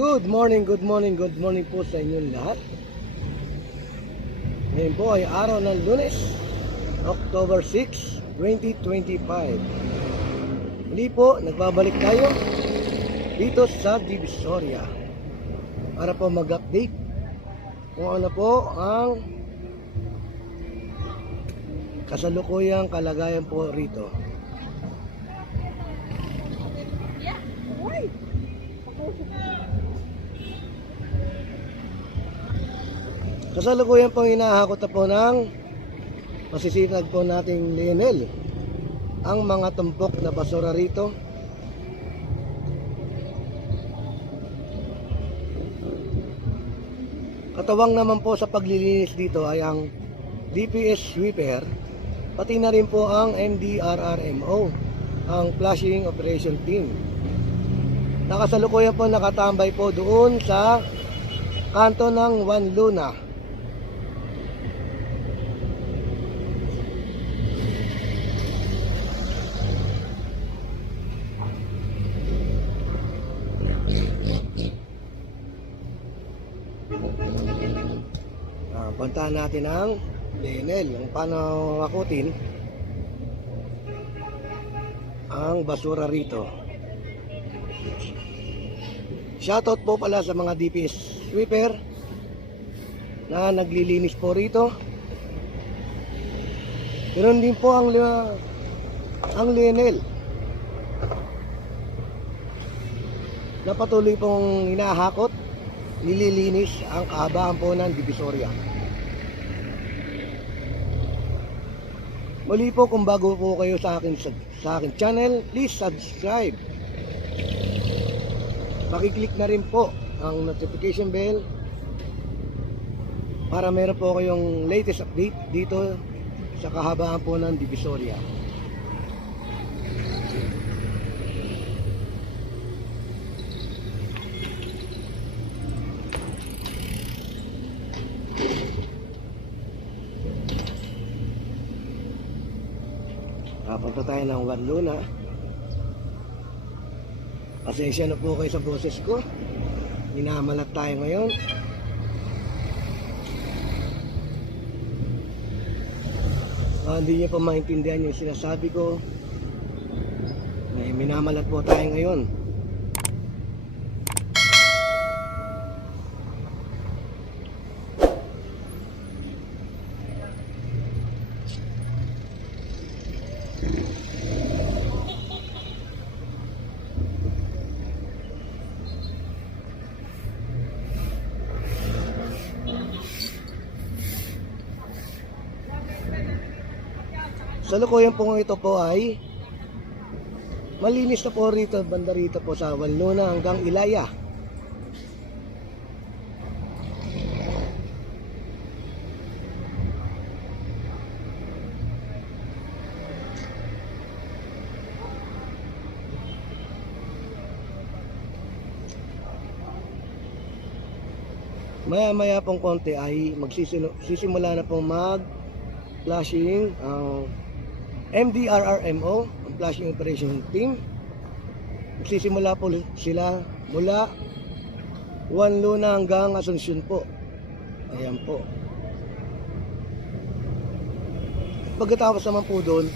Good morning, good morning, good morning po sa inyong lahat. Ngayon po ay araw ng Lunes, October 6, 2025. Muli po, nagbabalik tayo dito sa Divisoria para po mag-update kung ano po ang kasalukuyang kalagayan po rito. Kasalukuyan pong hinahakot na po ng masisitag po nating Lionel ang mga tumpok na basura rito. Katawang naman po sa paglilinis dito ay ang DPS sweeper, pati na rin po ang MDRRMO, ang Flushing Operation Team. Nakasalukuyan po nakatambay po doon sa kanto ng Juan Luna. Puntahan natin ang Lionel, yung paano akutin ang basura rito. Shoutout po pala sa mga DPS sweeper na naglilinis po rito. Ganoon din po ang Lionel na patuloy pong hinahakot, nililinis ang kahabaan po ng Divisoria. Muli po, kung bago po kayo sa akin channel, please subscribe. Pakiclick na rin po ang notification bell para meron po kayong latest update dito sa kahabaan po ng Divisoria. Punta tayo ng Juan Luna. Pasensya na po kayo sa boses ko, minamalat tayo ngayon. Hindi niyo pa maintindihan yung sinasabi ko. Minamalat po tayo ngayon. Salukuyan po ito po ay malinis na po rito, banda rito po sa Juan Luna hanggang Ilaya. Maya pong konti ay magsisimula na pong mag-flashing MDRRMO, ang Flushing Operation Team. Magsisimula po sila mula Juan Luna hanggang Asuncion po. Ayan po. Pagkatapos naman po doon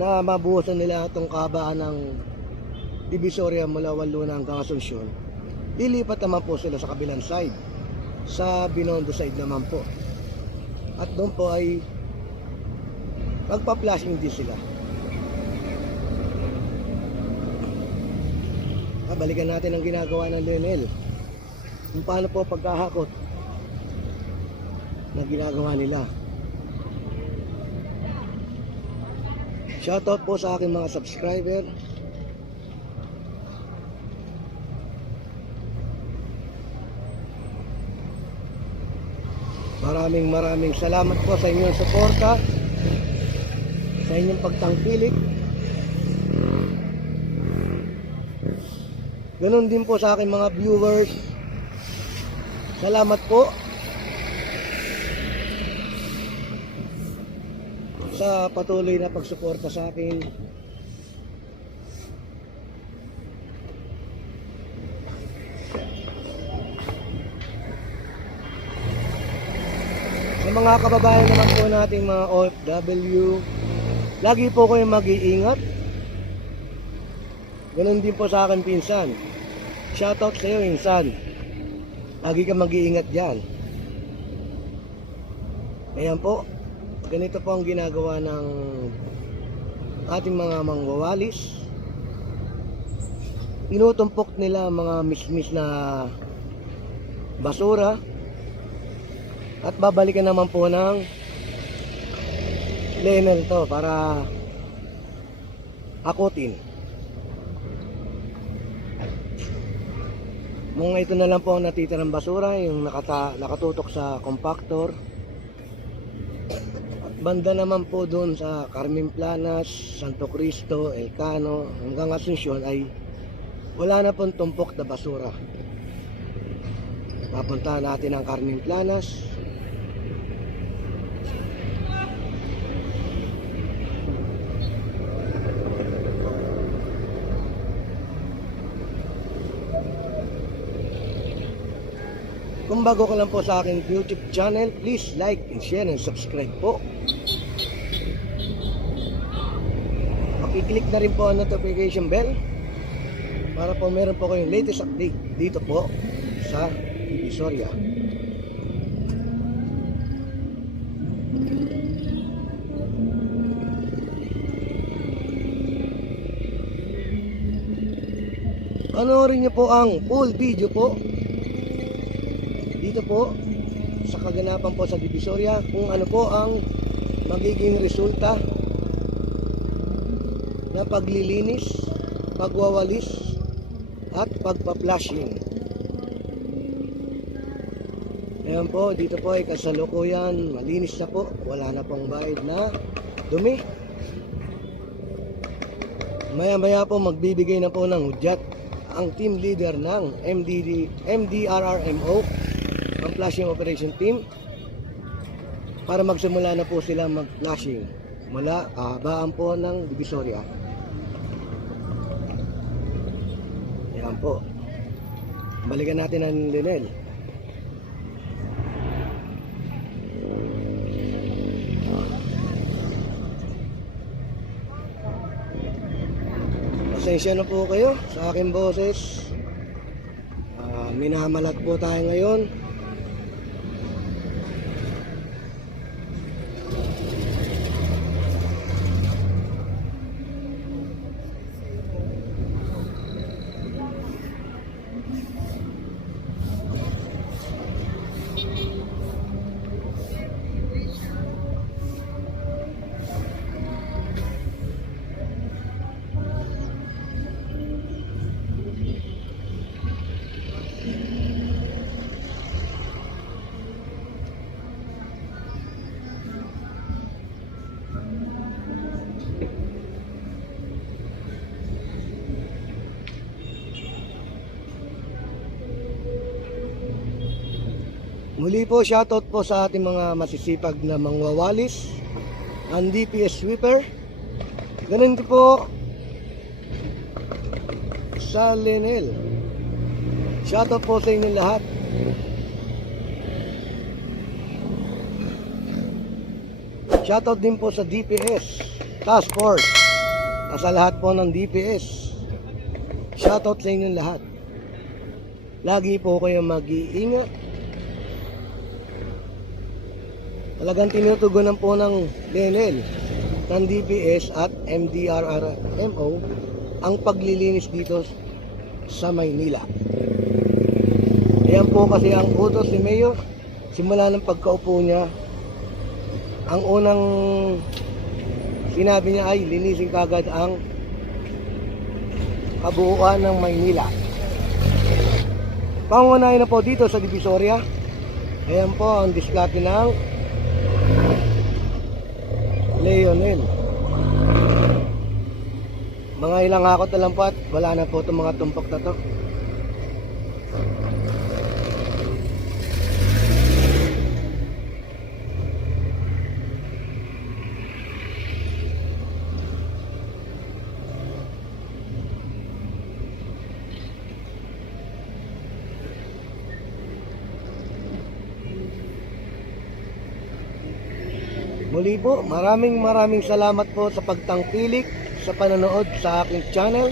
na mabuhusan nila itong kahabaan ng Divisoria mula Juan Luna hanggang Asuncion, lilipat naman po sila sa kabilang side, sa Binondo side naman po. At doon po ay magpa-flashing din sila. Balikan natin ang ginagawa ng Lionel, kung paano po pagkahakot na ginagawa nila. Shoutout po sa aking mga subscriber. Maraming salamat po sa inyong suporta, sa inyong pagtangkilik. Ganon din po sa aking mga viewers. Salamat po sa patuloy na pagsuporta sa akin. mga kababayan naman po nating mga OFW, lagi po kayong mag-iingat. Ganun din po sa akin pinsan. Shoutout sa iyo insan. Lagi ka mag-iingat dyan. Ayan po, ganito po ang ginagawa ng ating mga mangwawalis. Inutumpok nila mga mismis na basura at babalikan naman po ng liner to para akutin. Mga ito na lang po ang natitirang basura, yung nakatutok sa compactor. At banda naman po doon sa Carmen Planas, Santo Cristo, Elcano, hanggang Asuncion ay wala na pong tumpok na basura. Papuntahan natin ang Carmen Planas. Kung bago ka lang po sa aking YouTube channel, please like and share and subscribe po. Pakiclick na rin po ang notification bell para po meron po kayong latest update dito po sa Divisoria. Panoorin niyo po ang full video po dito po sa kaganapan po sa Divisoria, kung ano po ang magiging resulta na paglilinis, pagwawalis at pagpa-flushing. Ayan po, dito po ay kasalukuyan, malinis na po, wala na pong bayad na dumi. Maya maya po magbibigay na po ng hudyat ang team leader ng MDRRMO, ang flushing operation team, para magsimula na po sila mag-flushing mula kahabaan po ng Divisoria. Ayan po, balikan natin ang Lionel. Pasensya na po kayo sa aking boses. Minamalat po tayo ngayon. Muli po, shoutout po sa ating mga masisipag na mangwawalis, ang DPS sweeper. Ganun din po sa Lenel. Shoutout po sa inyo lahat. Shoutout din po sa DPS Task Force, sa lahat po ng DPS. Shoutout sa inyo lahat. Lagi po kayo mag-iingat. Talagang tinutugunan po ng Lenel, ng DPS at MDRRMO ang paglilinis dito sa Maynila. Ayan po kasi ang utos ni Mayor. Simula ng pagkaupo niya, ang unang sinabi niya ay linisin kagad ang kabuuan ng Maynila. Pangunahin na po dito sa Divisoria. Ayan po ang diskarte ng Lionel. Mga ilang hakot na lang po at wala na po itong mga tumpok na to. Muli po, maraming salamat po sa pagtangkilik sa panonood sa aking channel.